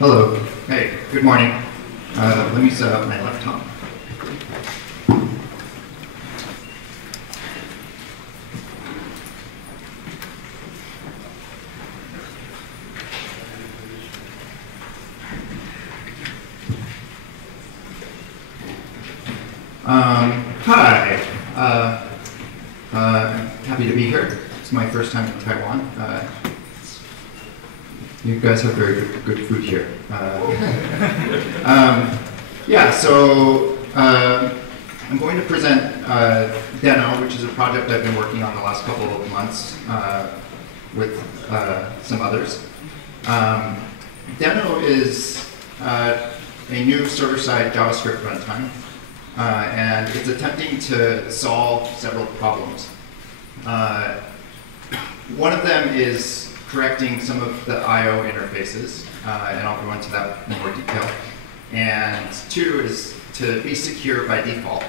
Hello. Hey, good morning. Let me set up my laptop. Hi. I'm happy to be here. It's my first time in Taiwan. You guys have very good food here. Yeah, so I'm going to present Deno, which is a project I've been working on the last couple of months with some others. Deno is a new server-side JavaScript runtime, and it's attempting to solve several problems. One of them is correcting some of the I/O interfaces, and I'll go into that in more detail. And two is to be secure by default.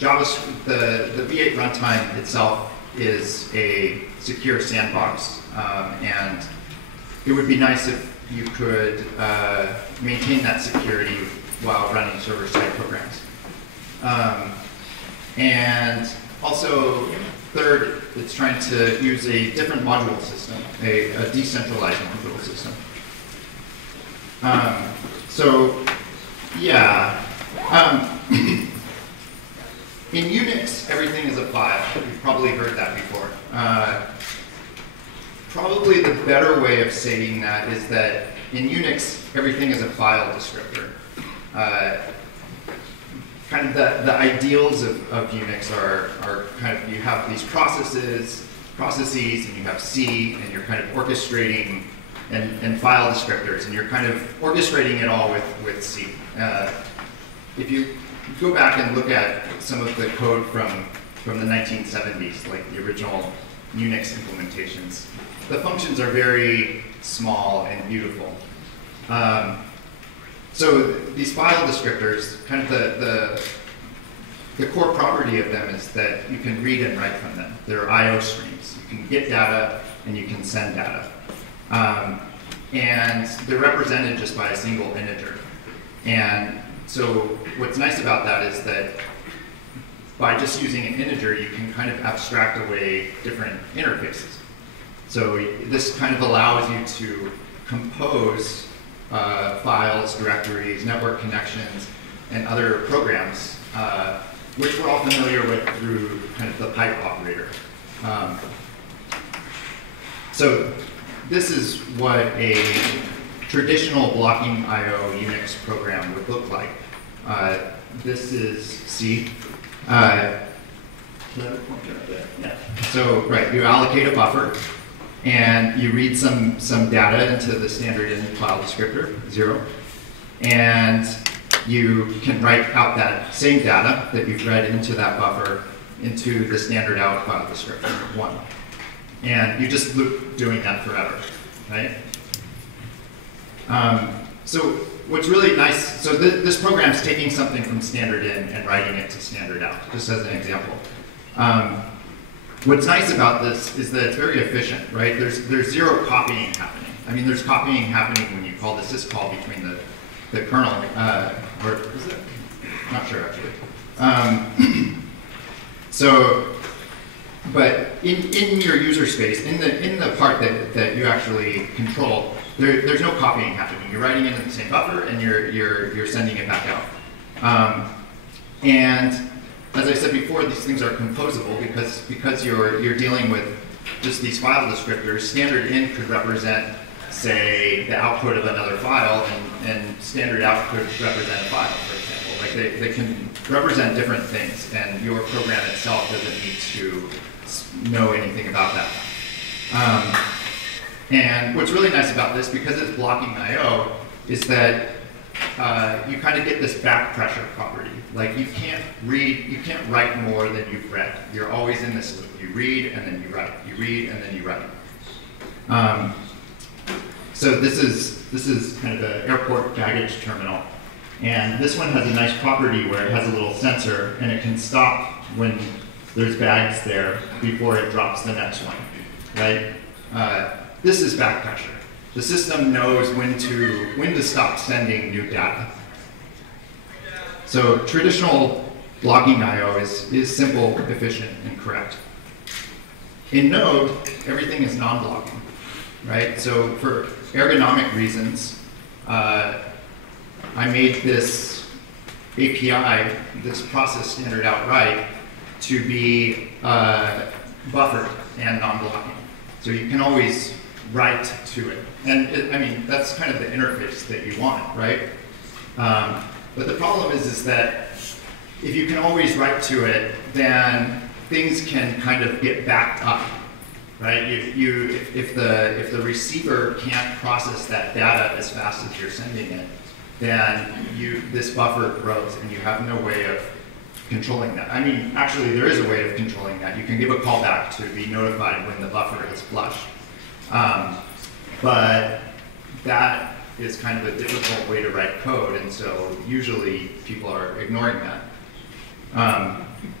JavaScript, the V8 runtime itself is a secure sandbox, and it would be nice if you could maintain that security while running server-side programs. And also, third, it's trying to use a different module system, a decentralized module system. So, yeah. In UNIX, everything is a file. You've probably heard that before. Probably the better way of saying that is that in UNIX, everything is a file descriptor. Kind of the ideals of Unix are kind of, you have these processes, and you have C, and you're kind of orchestrating, and file descriptors, and you're kind of orchestrating it all with C. If you go back and look at some of the code from the 1970s, like the original Unix implementations, the functions are very small and beautiful. So these file descriptors, kind of the core property of them is that you can read and write from them. They're I/O streams. You can get data and you can send data. And they're represented just by a single integer. And so what's nice about that is that by just using an integer, you can kind of abstract away different interfaces. So this kind of allows you to compose files, directories, network connections, and other programs, which we're all familiar with through kind of the pipe operator. So this is what a traditional blocking I/O Unix program would look like. This is C. So, right, you allocate a buffer, and you read some data into the standard in file descriptor, 0. And you can write out that same data that you've read into that buffer into the standard out file descriptor, 1. And you just loop doing that forever, right? So what's really nice, so this program's taking something from standard in and writing it to standard out, just as an example. What's nice about this is that it's very efficient, right? There's zero copying happening. I mean, there's copying happening when you call the syscall between the kernel, or is it? Not sure actually. So, but in your user space, in the part that you actually control, there's no copying happening. You're writing into the same buffer and you're sending it back out. And as I said before, these things are composable because you're dealing with just these file descriptors. Standard in could represent, say, the output of another file, and standard out could represent a file, for example. Like they can represent different things, and your program itself doesn't need to know anything about that. And what's really nice about this, because it's blocking I/O, is that you kind of get this back pressure property. Like you can't write more than you've read. You're always in this loop. You read and then you write. You read and then you write. So this is kind of an airport baggage terminal, and this one has a nice property where it has a little sensor, and it can stop when there's bags there before it drops the next one, right? This is back pressure. the system knows when to stop sending new data. So traditional blocking I/O is simple, efficient, and correct. In Node, everything is non-blocking, right? So for ergonomic reasons, I made this API, this process standard outright, to be buffered and non-blocking. So you can always write to it. And I mean, that's kind of the interface that you want, right? But the problem is that if you can always write to it, then things can kind of get backed up, right? If the receiver can't process that data as fast as you're sending it, then this buffer grows and you have no way of controlling that. I mean, actually, there is a way of controlling that. You can give a callback to be notified when the buffer is flushed. But that is kind of a difficult way to write code, and so usually people are ignoring that.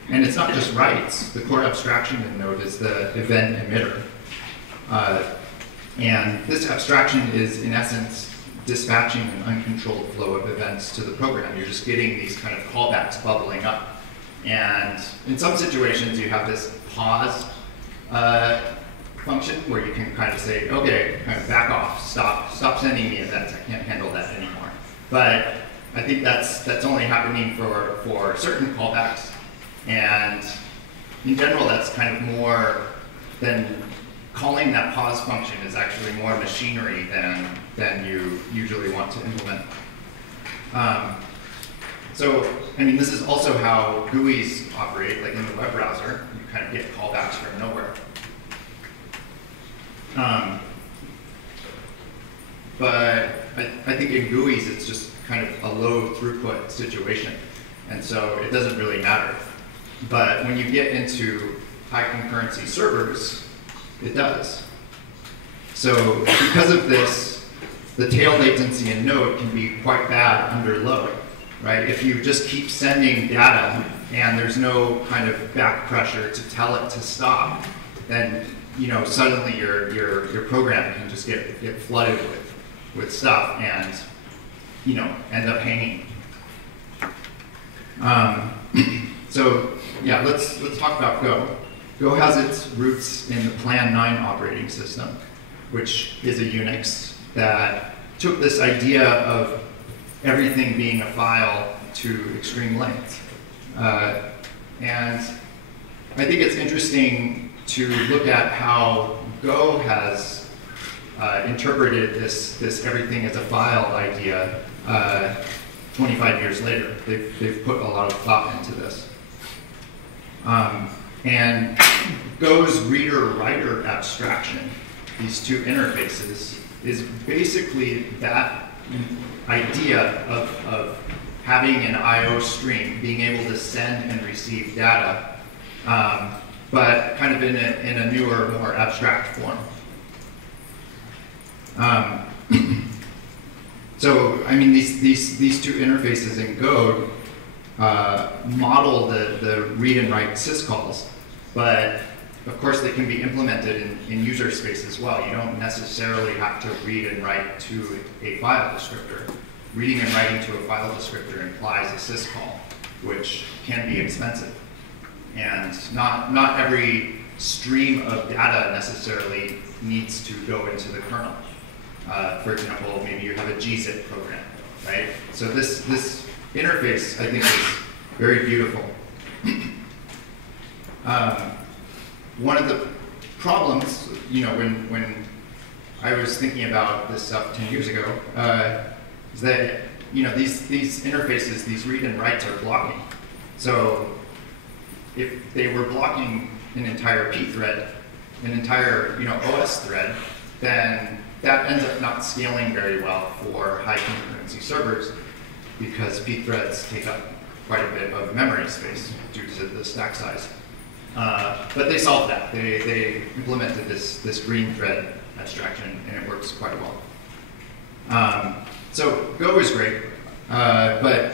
And it's not just writes. The core abstraction in Node is the event emitter. And this abstraction is, in essence, dispatching an uncontrolled flow of events to the program. You're just getting these kind of callbacks bubbling up. And in some situations, you have this pause function where you can kind of say, okay, kind of back off, stop sending me events. I can't handle that anymore. But I think that's only happening for certain callbacks. And in general, that's kind of more than calling that pause function is actually more machinery than you usually want to implement. So, I mean, this is also how GUIs operate, like in the web browser. You kind of get callbacks from nowhere. But I think in GUIs, it's just kind of a low throughput situation. And so it doesn't really matter. But when you get into high concurrency servers, it does. So because of this, the tail latency in Node can be quite bad under load, right? If you just keep sending data and there's no kind of back pressure to tell it to stop, then suddenly your program can just get flooded with stuff and end up hanging. So yeah, let's talk about Go. Go has its roots in the Plan 9 operating system, which is a UNIX that took this idea of everything being a file to extreme length. And I think it's interesting to look at how Go has interpreted this everything as a file idea 25 years later. They've put a lot of thought into this. And Go's reader-writer abstraction, these two interfaces, is basically that idea of having an I/O stream, being able to send and receive data, but kind of in a newer, more abstract form. So, I mean, these two interfaces in Go model the read and write syscalls, but of course they can be implemented in user space as well. You don't necessarily have to read and write to a file descriptor. Reading and writing to a file descriptor implies a syscall, which can be expensive. And not every stream of data necessarily needs to go into the kernel. For example, maybe you have a gzip program, right? So this interface, I think, is very beautiful. One of the problems, when I was thinking about this stuff 10 years ago, is that these interfaces, these read and writes are blocking. So if they were blocking an entire P thread, an entire OS thread, then that ends up not scaling very well for high concurrency servers because P threads take up quite a bit of memory space due to the stack size. But they solved that. They implemented this green thread abstraction, and it works quite well. So Go is great, but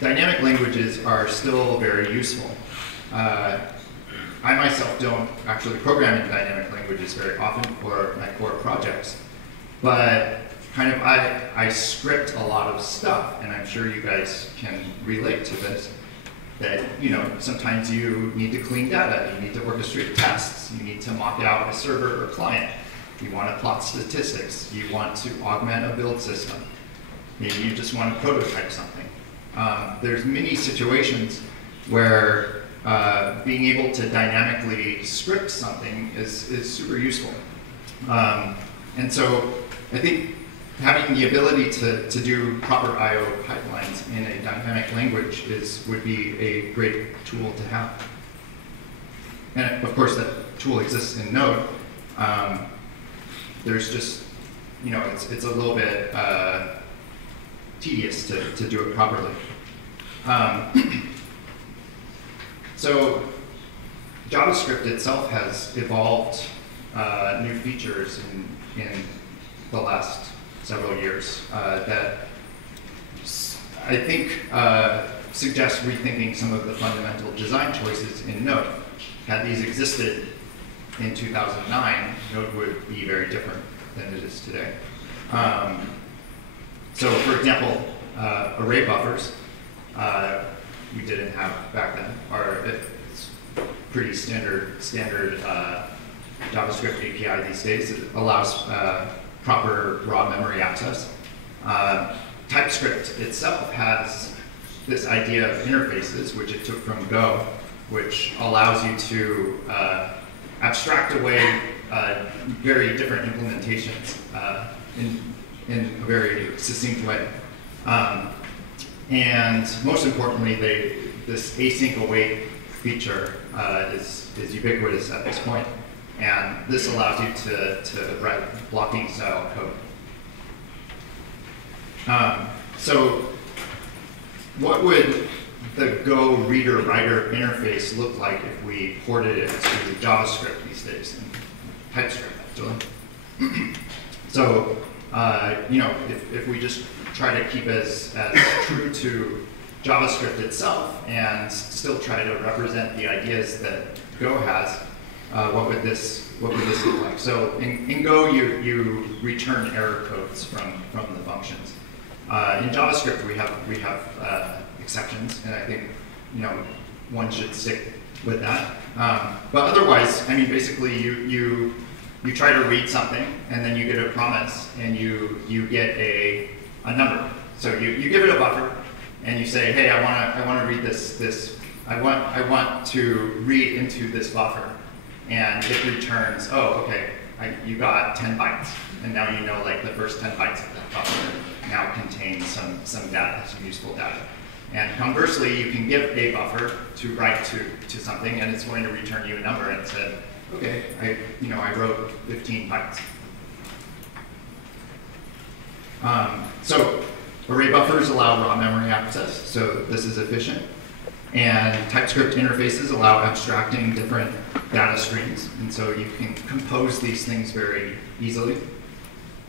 dynamic languages are still very useful. I myself don't actually program in dynamic languages very often for my core projects, but kind of I script a lot of stuff, and I'm sure you guys can relate to this, that sometimes you need to clean data, you need to orchestrate tests, you need to mock out a server or client, you want to plot statistics, you want to augment a build system, maybe you just want to prototype something. There's many situations where being able to dynamically script something is super useful. And so I think having the ability to do proper I/O pipelines in a dynamic language would be a great tool to have. And of course, that tool exists in Node. There's just, it's a little bit tedious to do it properly. So JavaScript itself has evolved new features in the last several years that I think suggest rethinking some of the fundamental design choices in Node. Had these existed in 2009, Node would be very different than it is today. So for example, array buffers, we didn't have back then, it's pretty standard JavaScript API these days. It allows proper raw memory access. TypeScript itself has this idea of interfaces, which it took from Go, which allows you to abstract away very different implementations in a very succinct way. And most importantly, this async await feature is ubiquitous at this point. And this allows you to write blocking style code. So what would the Go reader-writer interface look like if we ported it to JavaScript these days, and TypeScript actually? So if we just try to keep as true to JavaScript itself and still try to represent the ideas that Go has, what would this look like? So in Go, you return error codes from the functions. In JavaScript, we have exceptions, and I think one should stick with that. But otherwise, I mean, basically, you try to read something, and then you get a promise, and you get a number. So you give it a buffer, and you say, hey, I want to read this. I want to read into this buffer, and it returns, oh, okay, you got 10 bytes, and now you know like the first 10 bytes of that buffer now contain some data, some useful data. And conversely, you can give a buffer to write to something, and it's going to return you a number and say, okay, I wrote 15 bytes. So array buffers allow raw memory access, so this is efficient. And TypeScript interfaces allow abstracting different data streams, and so you can compose these things very easily.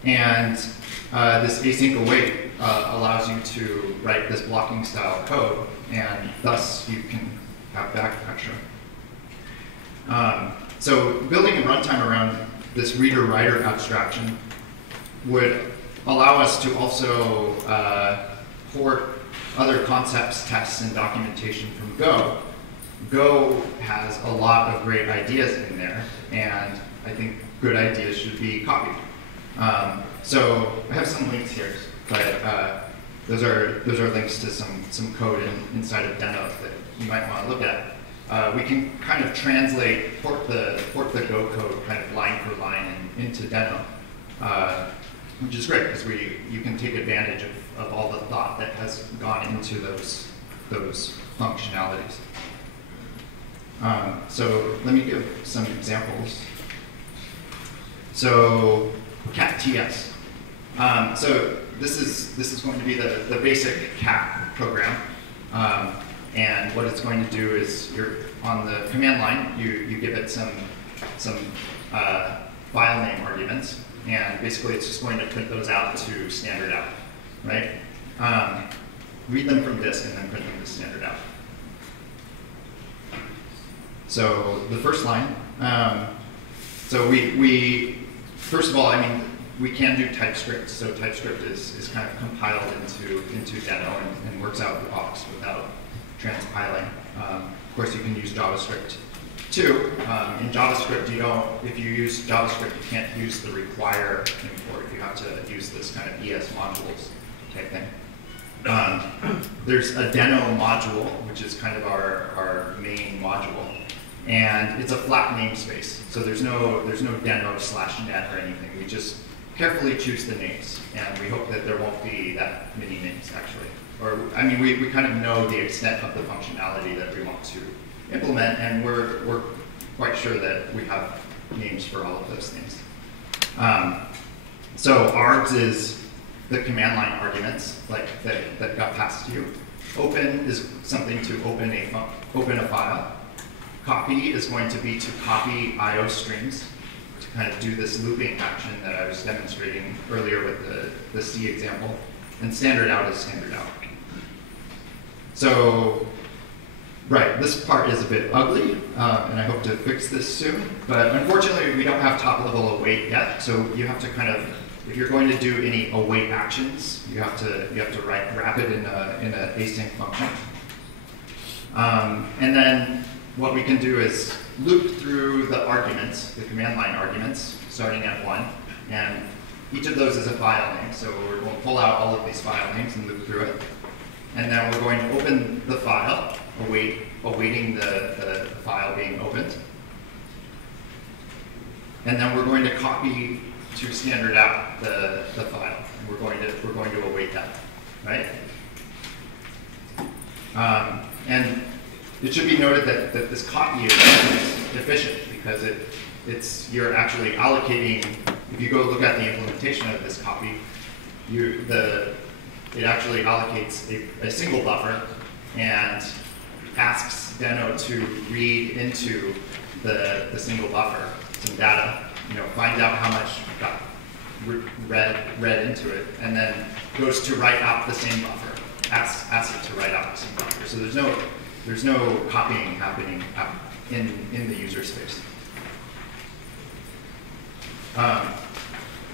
And this async await allows you to write this blocking style code, and thus you can have backpacking. So building a runtime around this reader-writer abstraction would allow us to also port other concepts, tests, and documentation from Go. Go has a lot of great ideas in there, and I think good ideas should be copied. So I have some links here, but those are links to some code inside of Deno that you might want to look at. We can kind of port the Go code kind of line for line into Deno, which is great because you can take advantage of all the thought that has gone into those functionalities. So let me give some examples. So cat TS. So this is going to be the basic cat program. And what it's going to do is you're on the command line, you give it some file name arguments, and basically it's just going to print those out to standard out, right? Read them from disk and then print them to standard out. So the first line, so we first of all, I mean, we can do TypeScript. So TypeScript is kind of compiled into Deno and works out of the box without transpiling. Of course, you can use JavaScript too. In JavaScript, if you use JavaScript, you can't use the require import. You have to use this kind of ES modules type thing. There's a Deno module, which is kind of our main module. And it's a flat namespace. So there's no Deno/net or anything. We just carefully choose the names. And we hope that there won't be that many names, actually. Or, I mean, we kind of know the extent of the functionality that we want to implement, and we're quite sure that we have names for all of those things. So args is the command line arguments that got passed to you. Open is something to open a file. Copy is going to be to copy IO streams to kind of do this looping action that I was demonstrating earlier with the C example. And standard out is standard out. So, right, this part is a bit ugly, and I hope to fix this soon. But unfortunately, we don't have top-level await yet. So you have to kind of, if you're going to do any await actions, you have to wrap it in an async function. And then what we can do is loop through the arguments, the command line arguments, starting at 1. And each of those is a file name. So we're going to pull out all of these file names and loop through it. And then we're going to open the file, awaiting the file being opened. And then we're going to copy to standard out the file. And we're going to await that, right? And it should be noted that this copy is efficient because you're actually allocating. If you go look at the implementation of this copy, it actually allocates a single buffer and asks Deno to read into the single buffer some data. Find out how much got read into it, and then goes to write out the same buffer. Asks it to write out the same buffer. So there's no copying happening in the user space.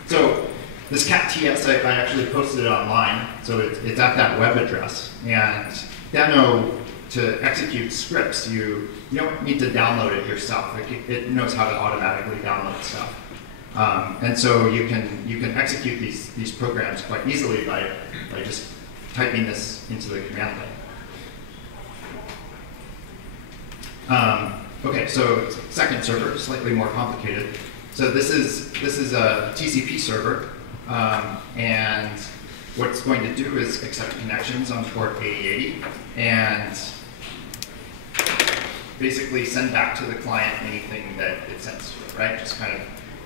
So this cat TS, I actually posted it online, so it's at that web address. And Deno, to execute scripts, you don't need to download it yourself. It knows how to automatically download stuff. And so you can execute these programs quite easily by just typing this into the command line. Okay, so second server, slightly more complicated. So this is a TCP server, and what it's going to do is accept connections on port 8080 and basically send back to the client anything that it sends to it, right? Just kind of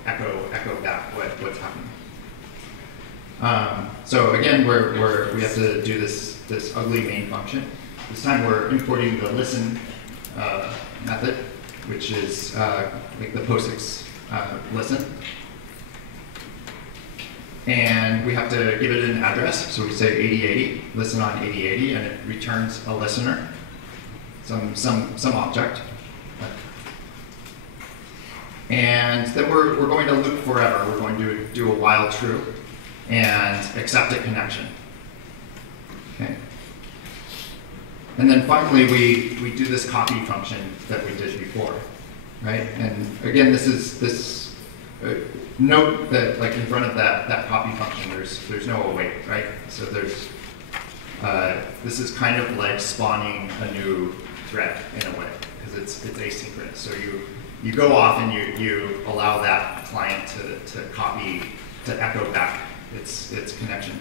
echo back what's happening. So again, we have to do this ugly main function. This time we're importing the listen method, which is like the POSIX listen. And we have to give it an address, so we say 8080, listen on 8080, and it returns a listener, some object. And then we're going to loop forever. We're going to do a while true and accept a connection. Okay. And then finally, we do this copy function that we did before, right? And again, note that like in front of that copy function, there's no await, right? So this is kind of like spawning a new thread in a way because it's asynchronous. So you go off and you allow that client to copy, to echo back its connection,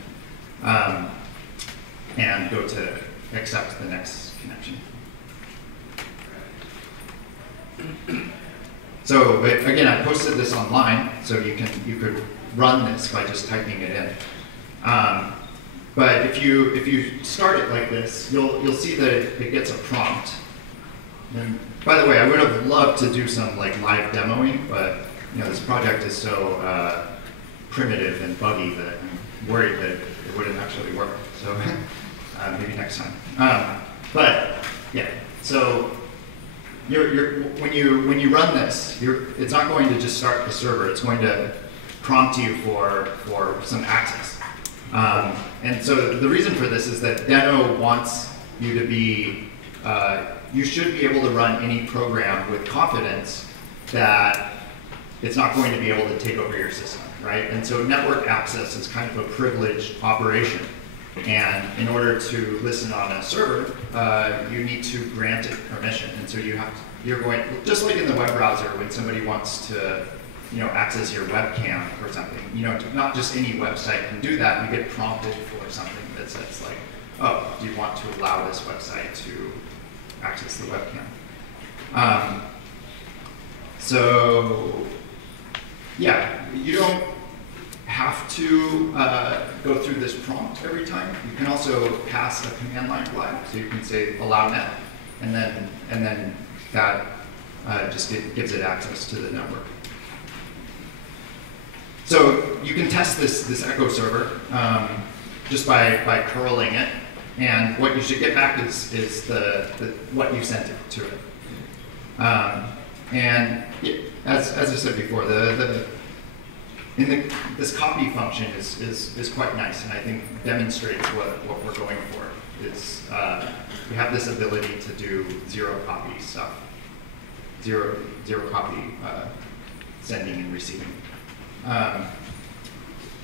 and go to accept the next connection. So again, I posted this online, so you could run this by just typing it in. But if you start it like this, you'll see that it gets a prompt. And by the way, I would have loved to do some like live demoing, but this project is so primitive and buggy that I'm worried that it wouldn't actually work. So maybe next time. But yeah, so when you run this, it's not going to just start the server. It's going to prompt you for some access. And so the reason for this is that Deno wants you to be, you should be able to run any program with confidence that it's not going to be able to take over your system, right? And so network access is kind of a privileged operation. And in order to listen on a server, you need to grant it permission. And so you're going, just like in the web browser, when somebody wants to access your webcam or something, not just any website can do that. You get prompted for something that says like, oh, do you want to allow this website to access the webcam? So yeah, you don't have to go through this prompt every time. You can also pass a command line flag. So you can say allow net, and then that just gives it access to the network. So you can test this echo server just by curling it, and what you should get back is what you sent it to it. And as I said before, this copy function is quite nice, and I think demonstrates what we're going for. Is we have this ability to do zero copy stuff, zero copy sending and receiving.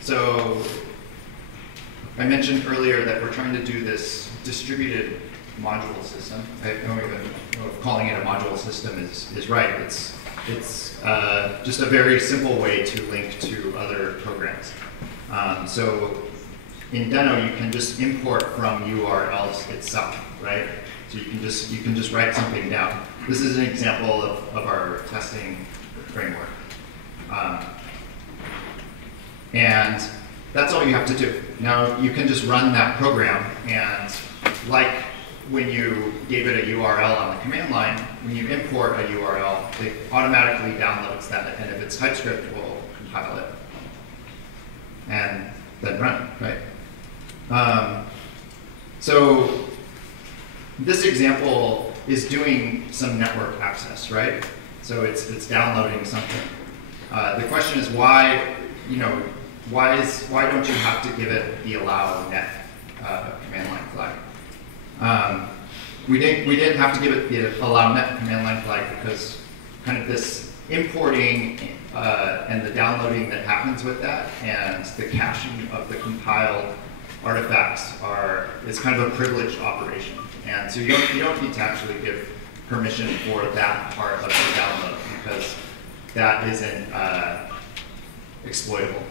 So I mentioned earlier that we're trying to do this distributed module system. I don't even know if calling it a module system is right. It's just a very simple way to link to other programs. So in Deno, you can just import from URLs itself, right? So you can just write something down. This is an example of our testing framework. And that's all you have to do. Now you can just run that program, and like when you gave it a URL on the command line, when you import a URL, it automatically downloads that, and if it's TypeScript, we'll compile it and then run, right? So this example is doing some network access, right? So it's downloading something. The question is why don't you have to give it the allow net command line flag? We didn't have to give it the allow net command line flag because kind of this importing and the downloading that happens with that and the caching of the compiled artifacts is kind of a privileged operation. And so you don't need to actually give permission for that part of the download because that isn't exploitable.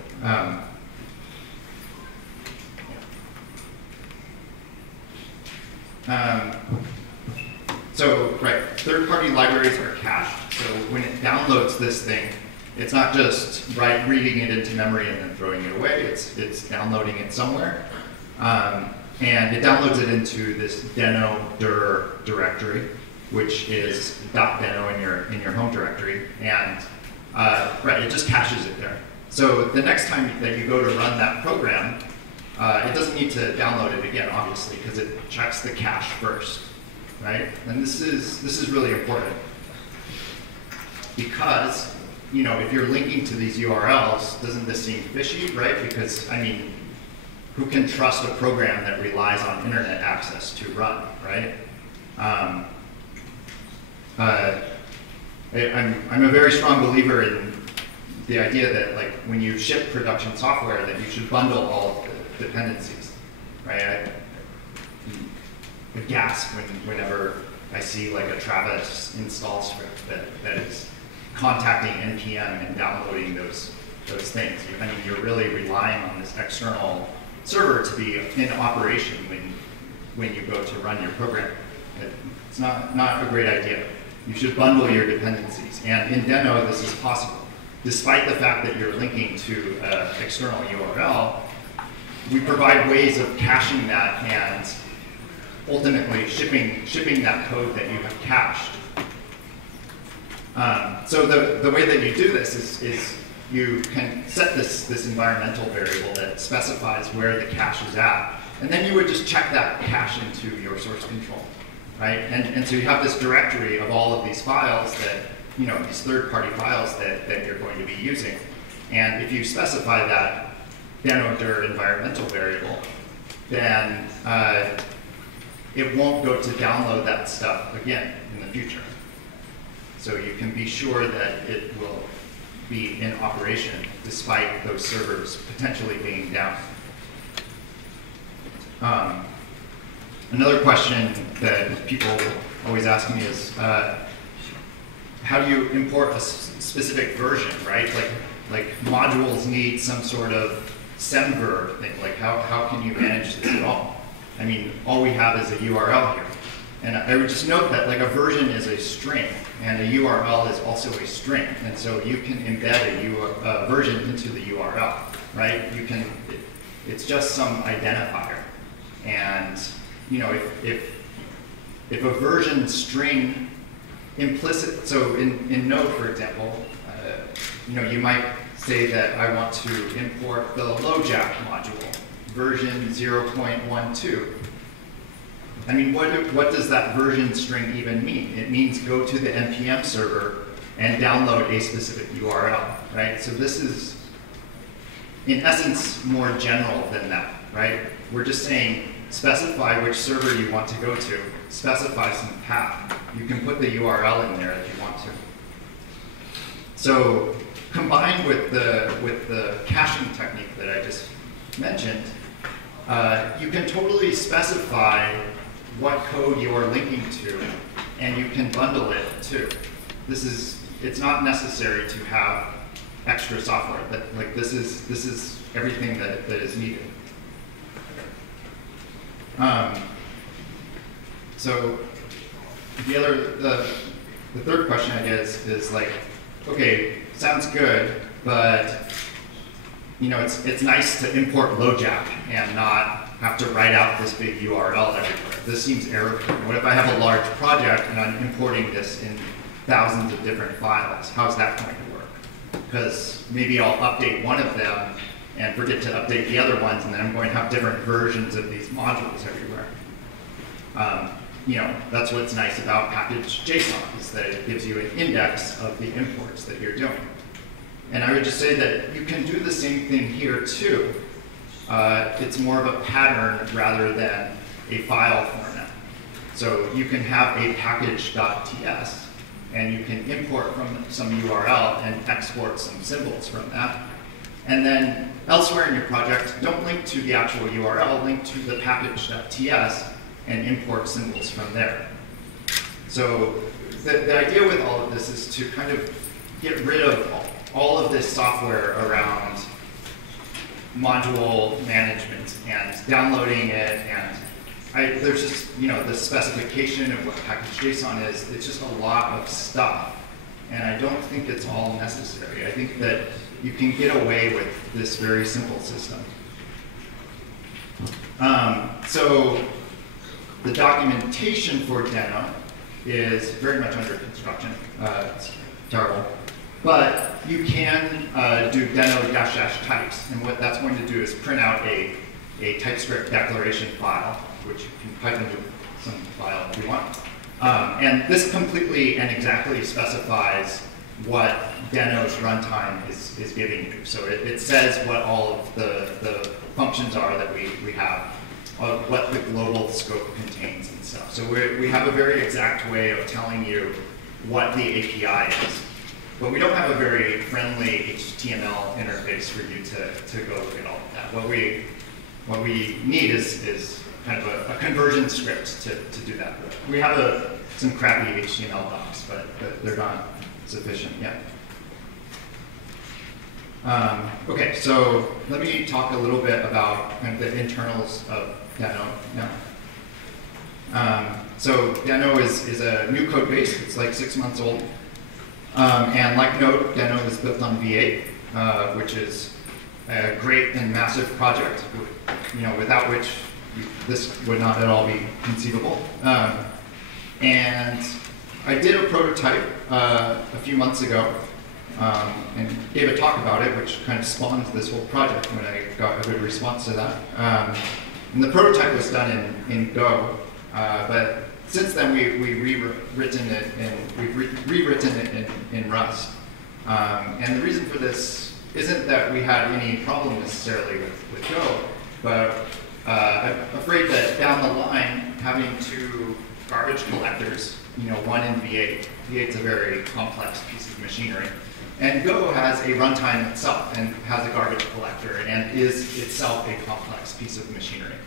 So, right, third-party libraries are cached. So when it downloads this thing, it's not just reading it into memory and then throwing it away. It's downloading it somewhere, and it downloads it into this Deno dir directory, which is .deno in your home directory, and it just caches it there. So the next time that you go to run that program, it doesn't need to download it again, obviously, because it checks the cache first, right? And this is really important because if you're linking to these URLs, doesn't this seem fishy, right? Because I mean, who can trust a program that relies on internet access to run, right? I'm a very strong believer in the idea that like when you ship production software that you should bundle all of the dependencies, right? I gasp whenever I see like a Travis install script that is contacting NPM and downloading those things. I mean, you're really relying on this external server to be in operation when you go to run your program. It's not a great idea. You should bundle your dependencies. And in Deno, this is possible. Despite the fact that you're linking to an external URL, we provide ways of caching that and ultimately shipping that code that you have cached. So the way that you do this is you can set this environmental variable that specifies where the cache is at, and then you would just check that cache into your source control, right? And so you have this directory of all of these files that, these third-party files that you're going to be using. And if you specify that Deno dir environmental variable, then it won't go to download that stuff again in the future. So you can be sure that it will be in operation despite those servers potentially being down. Another question that people always ask me is, how do you import a specific version, right? Like modules need some sort of semver thing. Like how can you manage this at all? I mean, all we have is a URL here. And I would just note that like a version is a string, and a URL is also a string. And so you can embed a version into the URL, right? You can, it's just some identifier. And you know, if a version string implicit, so in Node, for example, you know, you might say that I want to import the LoJack module, version 0.12. I mean, what does that version string even mean? It means go to the NPM server and download a specific URL, right? So this is, in essence, more general than that, right? We're just saying, specify which server you want to go to, specify some path. You can put the URL in there if you want to. So combined with the caching technique that I just mentioned, you can totally specify what code you are linking to, and you can bundle it too. It's not necessary to have extra software. This is everything that is needed. So the third question I guess is like, okay, sounds good, but you know, it's nice to import LoJack and not have to write out this big URL everywhere. This seems error-prone. What if I have a large project and I'm importing this in thousands of different files? How's that going to work? Because maybe I'll update one of them and forget to update the other ones, and then I'm going to have different versions of these modules everywhere. You know, that's what's nice about package JSON, is that it gives you an index of the imports that you're doing. And I would just say that you can do the same thing here too. It's more of a pattern rather than a file format. So you can have a package.ts, and you can import from some URL and export some symbols from that. And then elsewhere in your project, don't link to the actual URL, link to the package.ts and import symbols from there. So the idea with all of this is to kind of get rid of all of this software around module management and downloading it, and there's just, you know, the specification of what package JSON is. It's just a lot of stuff, and I don't think it's all necessary. I think that you can get away with this very simple system. So the documentation for Deno is very much under construction. It's terrible. But you can do Deno -- types, and what that's going to do is print out a TypeScript declaration file, which you can pipe into some file if you want. And this completely and exactly specifies what Deno's runtime is giving you. So it says what all of the functions are that we have, of what the global scope contains and stuff. So we have a very exact way of telling you what the API is. But we don't have a very friendly HTML interface for you to go look at all of that. What we need is kind of a conversion script to do that. We have some crappy HTML docs, but they're not sufficient yet. Okay, so let me talk a little bit about kind of the internals of Deno now. So Deno is a new code base. It's like 6 months old. And like Node, Deno is built on V8, which is a great and massive project, you know, without which this would not at all be conceivable. And I did a prototype a few months ago and gave a talk about it, which kind of spawned this whole project when I got a good response to that. And the prototype was done in Go, but since then we've rewritten it in Rust. And the reason for this isn't that we had any problem necessarily with Go, but I'm afraid that down the line, having two garbage collectors, one in V8. V8's a very complex piece of machinery. And Go has a runtime itself and has a garbage collector and is itself a complex piece of machinery.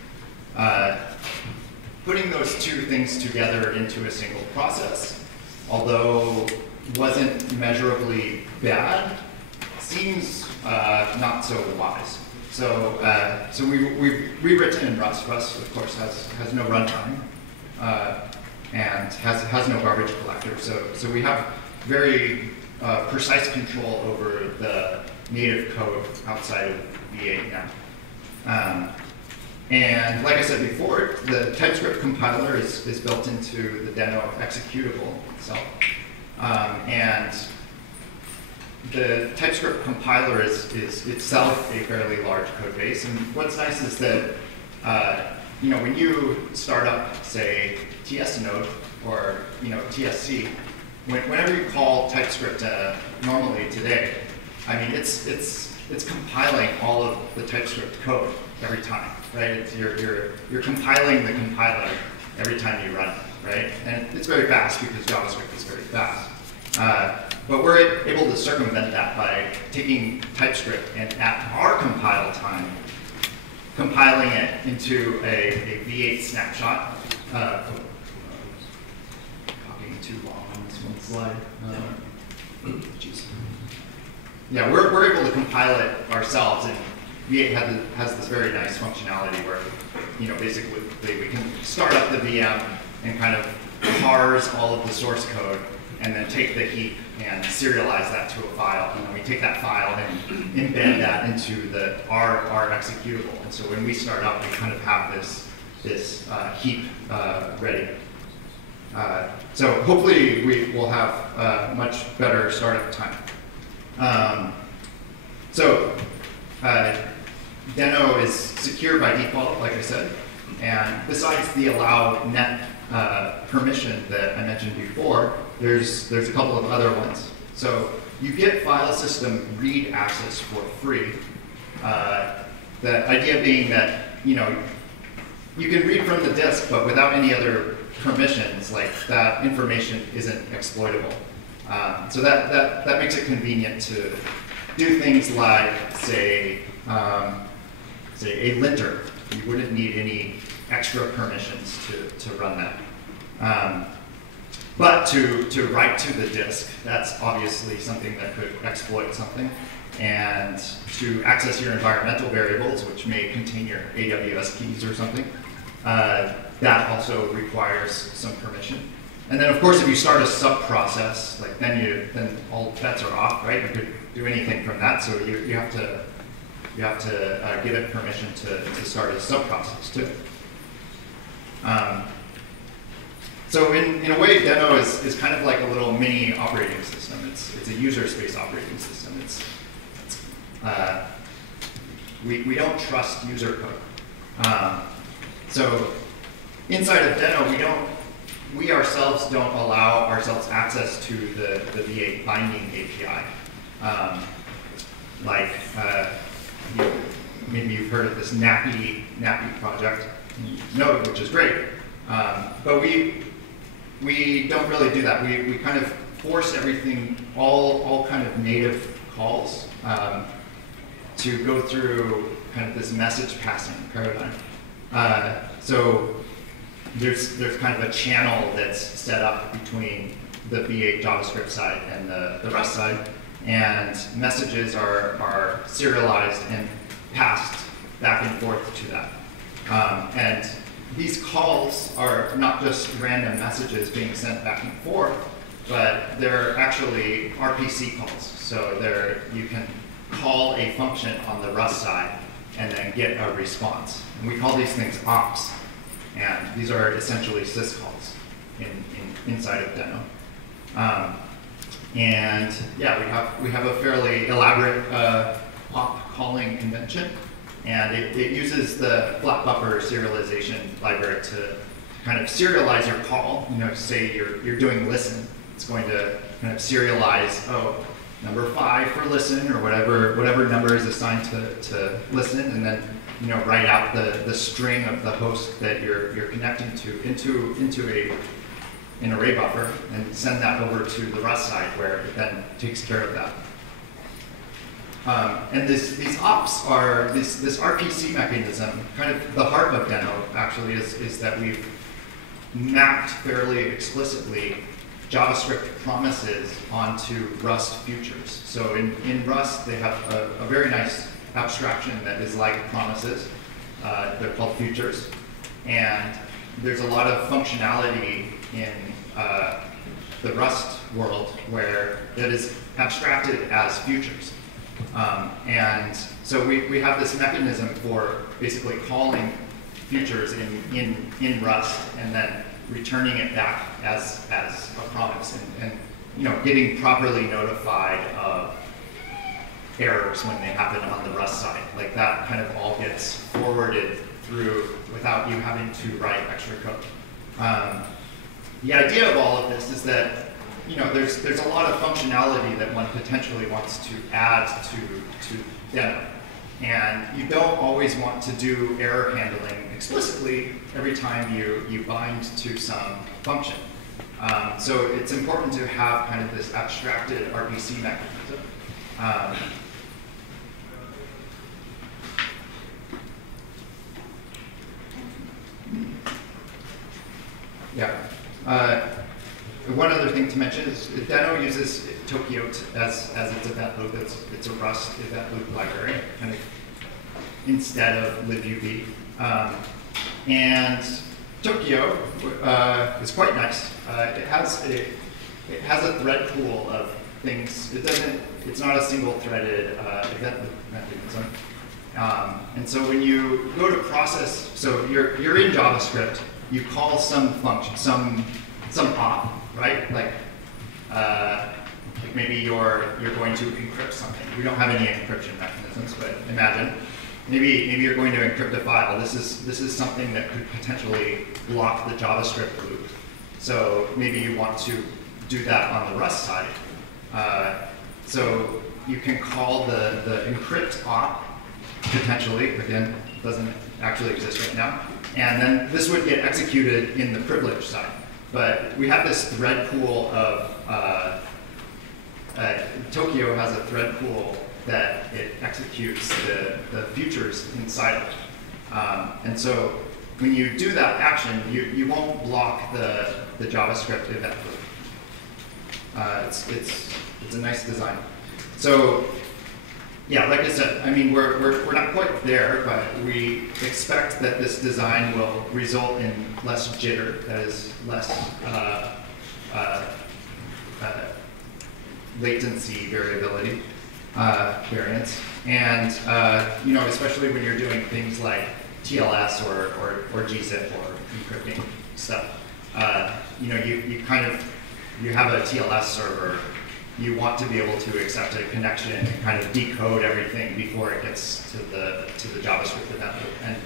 Putting those two things together into a single process, although wasn't measurably bad, seems not so wise. So we've rewritten in Rust. Rust, of course, has no runtime and has no garbage collector. So we have very precise control over the native code outside of V8 now. And like I said before, the TypeScript compiler is built into the Deno executable itself. And the TypeScript compiler is itself a fairly large code base. And what's nice is that when you start up, say, TS node or TSC, whenever you call TypeScript normally today, I mean it's compiling all of the TypeScript code every time, right? You're compiling the compiler every time you run it, right? And it's very fast because JavaScript is very fast. But we're able to circumvent that by taking TypeScript and at our compile time, compiling it into a V8 snapshot. Copying too long on this one slide. Yeah, we're able to compile it ourselves, and V8 has this very nice functionality where, basically we can start up the VM and kind of parse all of the source code, and then take the heap and serialize that to a file, and then we take that file and embed that into our executable. And so when we start up, we kind of have this heap ready. So hopefully we will have much better startup time. Deno is secure by default, like I said, and besides the allow net permission that I mentioned before, there's a couple of other ones. So you get file system read access for free. The idea being that you can read from the disk, but without any other permissions, like that information isn't exploitable. So that makes it convenient to do things like, say a linter. You wouldn't need any extra permissions to run that. But to write to the disk, that's obviously something that could exploit something. And to access your environmental variables, which may contain your AWS keys or something, that also requires some permission. And then, of course, if you start a sub-process, like then all bets are off, right? You could do anything from that, so you have to give it permission to start a sub-process too. So in a way, Deno is kind of like a little mini operating system. It's a user space operating system. We don't trust user code. So inside of Deno, we ourselves don't allow ourselves access to the V8 binding API. Maybe you've heard of this Nappy project Node, which is great. But we don't really do that. We kind of force everything, all kind of native calls, to go through kind of this message passing paradigm. So there's kind of a channel that's set up between the V8 JavaScript side and the Rust side, and messages are serialized and passed back and forth to that. And these calls are not just random messages being sent back and forth, but they're actually RPC calls. So you can call a function on the Rust side and then get a response. And we call these things ops. And these are essentially syscalls inside of Deno. And yeah, we have a fairly elaborate op calling convention. And it uses the flat buffer serialization library to kind of serialize your call. Say you're doing listen. It's going to kind of serialize, number 5 for listen, or whatever number is assigned to listen, and then write out the string of the host that you're connecting to into an array buffer, and send that over to the Rust side where it then takes care of that. And these ops are this RPC mechanism. Kind of the heart of Deno actually is that we've mapped fairly explicitly JavaScript promises onto Rust futures. So in Rust, they have a very nice abstraction that is like promises. They're called futures. And there's a lot of functionality in the Rust world where that is abstracted as futures. And so we have this mechanism for basically calling futures in Rust and then returning it back as a promise, and getting properly notified of errors when they happen on the Rust side. Like that kind of all gets forwarded through without you having to write extra code. The idea of all of this is that there's a lot of functionality that one potentially wants to add to Deno. And you don't always want to do error handling explicitly every time you bind to some function. So it's important to have kind of this abstracted RPC mechanism. One other thing to mention is Deno uses Tokyo as its event loop. It's a Rust event loop library, kind of instead of libuv. And Tokyo is quite nice. It has a thread pool of things. It's not a single threaded event loop mechanism. And so when you go to process, so you're in JavaScript, you call some function, some op, right? Like maybe you're going to encrypt something. We don't have any encryption mechanisms, but imagine maybe you're going to encrypt a file. This is something that could potentially block the JavaScript loop. So maybe you want to do that on the Rust side. So you can call the encrypt op potentially. Again, it doesn't actually exist right now. And then this would get executed in the privilege side. But we have this thread pool of, Tokyo has a thread pool that it executes the futures inside of. And so when you do that action, you won't block the JavaScript event loop. It's a nice design. So yeah, like I said, I mean, we're not quite there, but we expect that this design will result in less jitter, that is, less latency variability, variance, and especially when you're doing things like TLS or gzip or encrypting stuff. You have a TLS server. You want to be able to accept a connection and kind of decode everything before it gets to the JavaScript event loop. And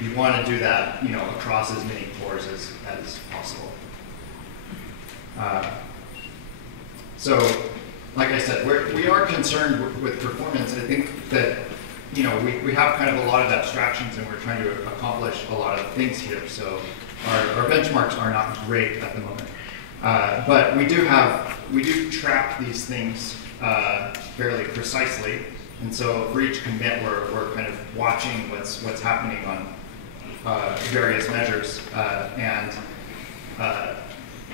you want to do that, across as many cores as possible. So, like I said, we are concerned with performance. I think that we have kind of a lot of abstractions, and we're trying to accomplish a lot of things here. So our benchmarks are not great at the moment. But we do track these things fairly precisely, and so for each commit, we're kind of watching what's happening on various measures, and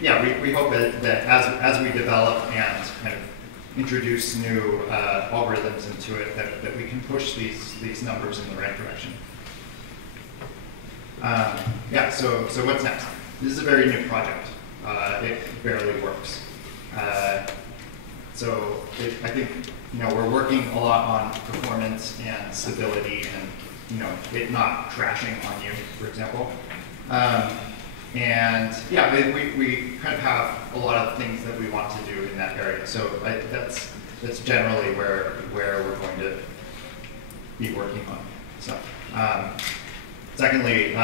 yeah, we hope that as we develop and kind of introduce new algorithms into it, that we can push these numbers in the right direction. Yeah. So what's next? This is a very new project. It barely works. So I think we're working a lot on performance and stability, and it not crashing on you, for example. And yeah, we kind of have a lot of things that we want to do in that area. So that's generally where we're going to be working on stuff. Secondly,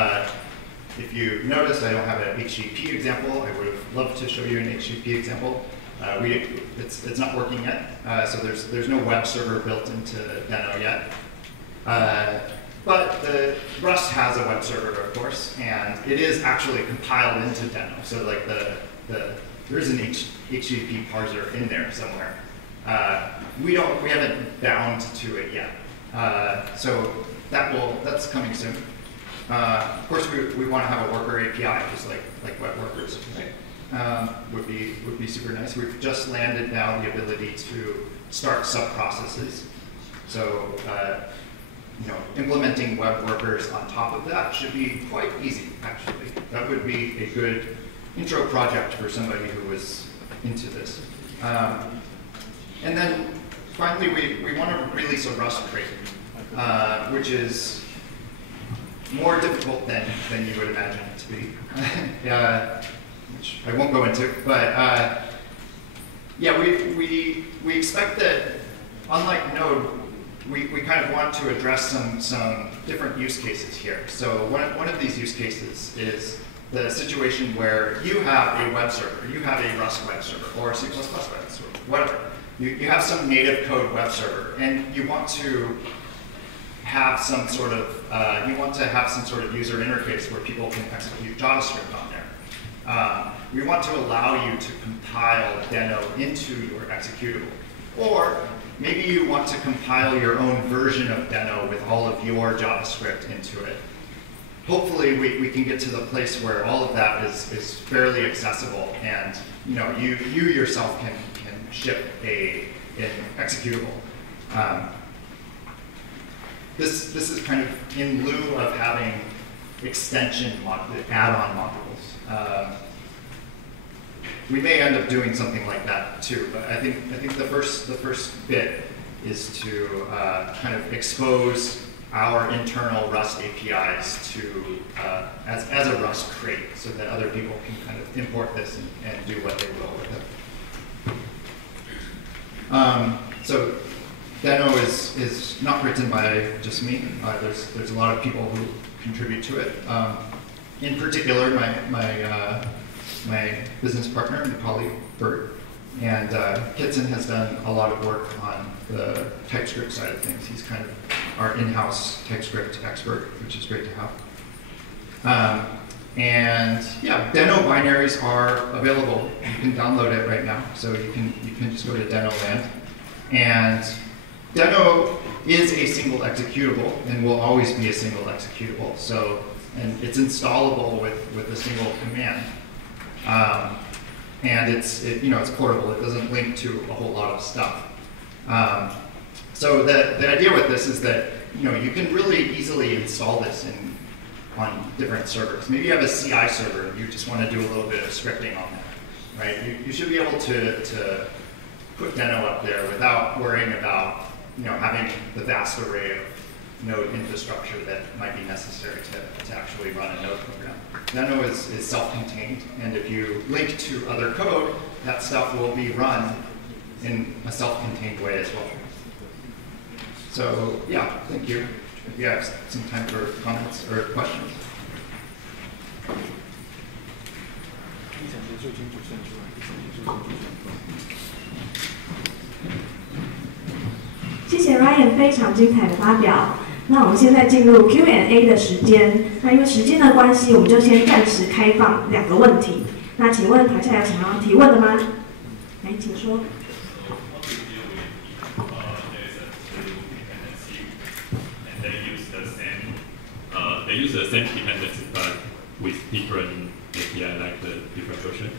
if you noticed, I don't have an HTTP example. I would have loved to show you an HTTP example. It's not working yet, so there's no web server built into Deno yet. But the Rust has a web server, of course, and it is actually compiled into Deno. So like there is an HTTP parser in there somewhere. We haven't bound to it yet. So that's coming soon. Of course, we want to have a worker API, just like web workers, right? Would be super nice. We've just landed now the ability to start sub-processes. So implementing web workers on top of that should be quite easy, actually. That would be a good intro project for somebody who was into this. And then finally, we want to release a Rust crate, which is more difficult than you would imagine it to be, which I won't go into. But yeah, we expect that, unlike Node, we kind of want to address some different use cases here. So one of these use cases is the situation where you have a web server, you have a Rust web server, or a C++ web server, whatever. You have some native code web server, and you want to have some sort of user interface where people can execute JavaScript on there. We want to allow you to compile Deno into your executable, or maybe you want to compile your own version of Deno with all of your JavaScript into it. Hopefully, we can get to the place where all of that is fairly accessible, and you yourself can ship an executable. This is kind of in lieu of having extension add-on modules. We may end up doing something like that too, but I think the first bit is to kind of expose our internal Rust APIs to as a Rust crate, so that other people can kind of import this and do what they will with it. So Deno is not written by just me. There's a lot of people who contribute to it. In particular, my business partner and colleague, Bert, and Kitson has done a lot of work on the TypeScript side of things. He's kind of our in-house TypeScript expert, which is great to have. And yeah, Deno binaries are available. You can download it right now, so you can just go to Deno land. And Deno is a single executable and will always be a single executable. So, and it's installable with a single command. And it's portable. It doesn't link to a whole lot of stuff. So the idea with this is that you can really easily install this on different servers. Maybe you have a CI server and you just want to do a little bit of scripting on that, right? You should be able to put Deno up there without worrying about having the vast array of Node infrastructure that might be necessary to actually run a Node program. Deno is self-contained, and if you link to other code, that stuff will be run in a self-contained way as well. So yeah, thank you. If you have some time for comments or questions. 谢谢 Ryan 非常精彩的发表。那我们现在进入 Q&A 的时间。那因为时间的关系，我们就先暂时开放2个问题。那请问台下有想要提问的吗？来，请说。 They use the same dependency, but with different API, like the different version.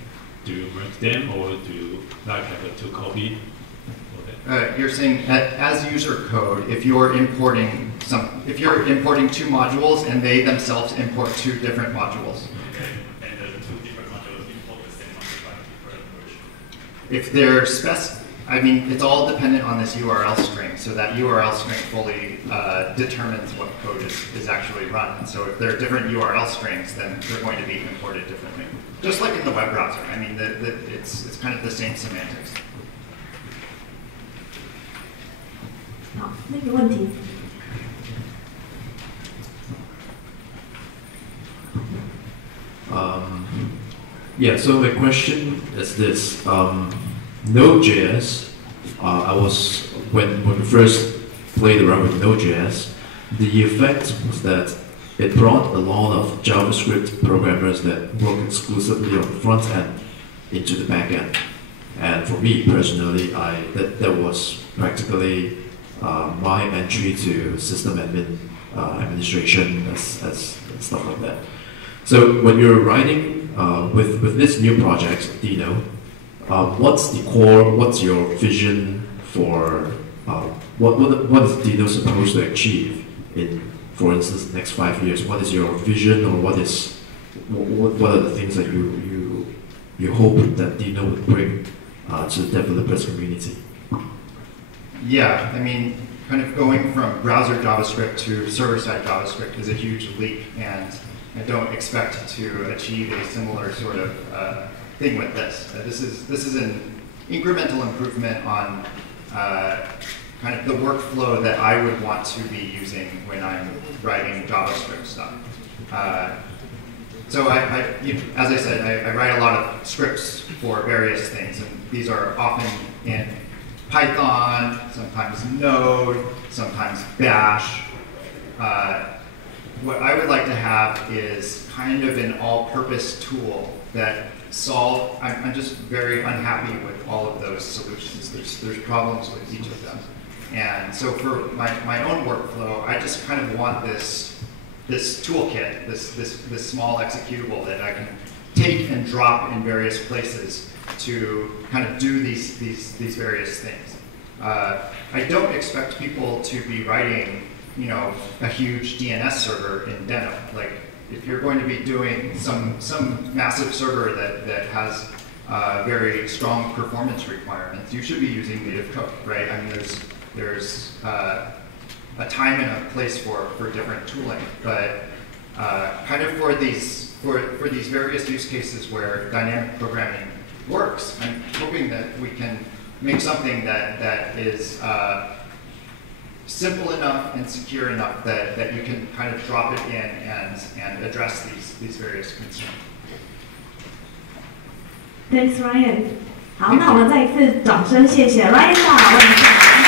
Do you merge them, or do you like have a two copy? You're saying that as user code, if you're importing two modules and they themselves import two different modules. Okay. And the two different modules import the same module by different version. If they're it's all dependent on this URL string, so that URL string fully determines what code is actually run. And so if there are different URL strings, then they're going to be imported differently. Just like in the web browser. I mean, it's kind of the same semantics. 好，那个问题。Yeah, so the question is this. Node.js, when we first played around with Node.js, the effect was that it brought a lot of JavaScript programmers that work exclusively on the front end into the back end. And for me personally, that was practically my entry to system administration as stuff like that. So when you're writing with this new project, Deno, what's your vision for what is Deno supposed to achieve in, for instance, next 5 years? What is your vision, or what are the things that you hope that Deno would bring to the developers community? Yeah, I mean, kind of going from browser JavaScript to server-side JavaScript is a huge leap, and I don't expect to achieve a similar sort of thing with this. This is an incremental improvement on kind of the workflow that I would want to be using when I'm writing JavaScript stuff. So as I said, I write a lot of scripts for various things, and these are often in Python, sometimes Node, sometimes Bash. What I would like to have is kind of an all-purpose tool that I'm just very unhappy with all of those solutions. There's problems with each of them. And so for my own workflow, I just kind of want this toolkit, this small executable that I can take and drop in various places to kind of do these various things. I don't expect people to be writing, a huge DNS server in Deno. Like, if you're going to be doing some massive server that has very strong performance requirements, you should be using native code, right? I mean, there's a time and a place for different tooling, but kind of for these various use cases where dynamic programming works, I'm hoping that we can make something that is simple enough and secure enough that you can kind of drop it in and address these various concerns. Thanks, Ryan. 好，那我们再一次掌声谢谢 Ryan 大。